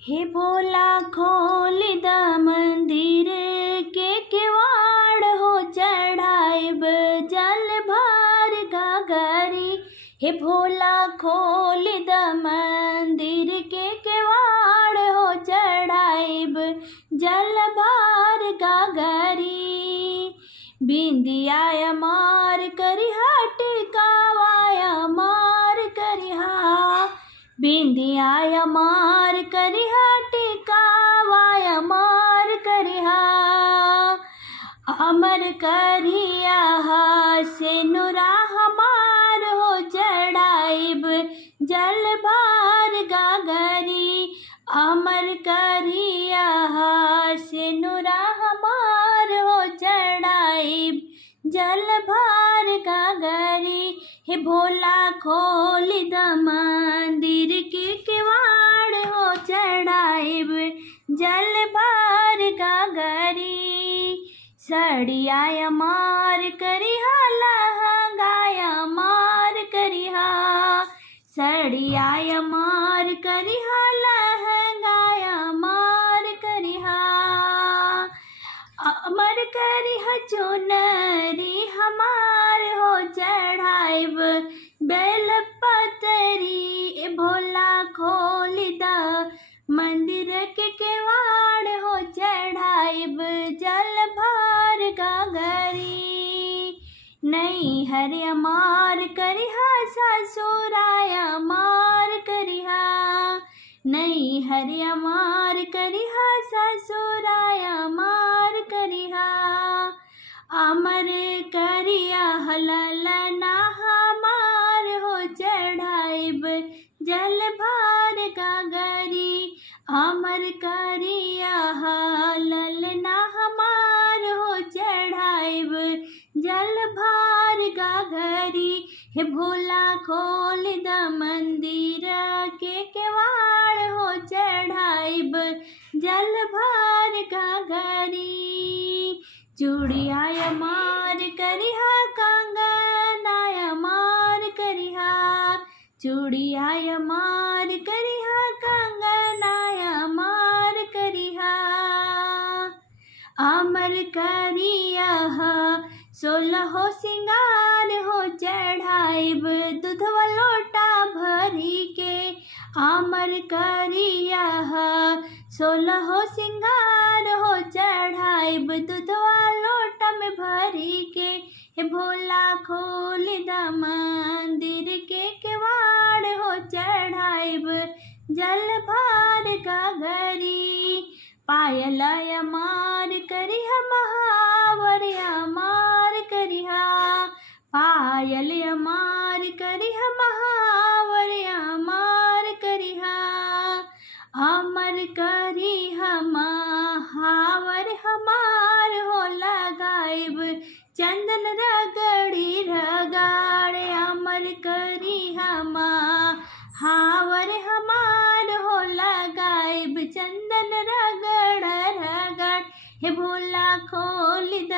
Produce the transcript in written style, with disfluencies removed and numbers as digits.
हे भोला खोल द मंदिर के किवाड़ हो, चढ़ाइब जल भर गागरी। हे भोला खोल द मंदिर के किवाड़ हो, चढ़ाइब जल भर गागरी। बिंदिया मार करिहा टिकावाया मार करिहा, बिंदिया मार करिहा टिकावाया मार करिहा। अमर करिया से नुरा हमार हो, चढ़ाइब जल भार गागरी। अमर करिया से नुरा हमार हो, चढ़ाइब जल भार गागरी। हे भोला खोल द मंदिर के किवाड़ हो, चढ़ाइब जल भार गागरी। सड़िया मार करिहा लहंगाया मार करिहा, सड़िया मार करिहा लहंगाया मार करिहा। अमर करिहा चुनरी हमार हो, चढ़ाइब बेल पतरी। भोला खोल द मंदिर के किवाड़ हो, चढ़ाइब जल भर गागरी। नहीं हरिया मार करिहा ससुराया मार करिहा, नहीं हरिया मार करिहा ससुराया मार करिहा। अमर करिया ललना हमार हो, चढ़ाइब जल भार गागरी। अमर करिया ललना हमार हो, चढ़ाइब जल भार गागरी। हे भोला खोल द मंदिर के किवाड़ हो, चढ़ाइब जल भार गागरी। चूड़िया मार करिहा कंगनाया मार करिहा, चूड़िया मार करिहा कंगनाया मार करिहा। अमर करिया 16 सिंगार हो, चढ़ाइब दूधवा लोटा भरी के। अमर करिया 16 सिंगार हो, चढ़ाइब दूधवा लोटा में भरी के। हे भोला खोल द मंदिर के किवाड़ हो, चढ़ाइब जल भार गागरी। पायलया मार करिहा महावरया मार करिहा, पायलया मार करिहा महावरया मार करिहा। अमर करिहा महावर हमार हो, लगाइब चंदन रगड़ी रगाड़े। अमर करिहा महावर हमार हो, लगाइब चंदन रगड़ रगड़। हे भोला खोल द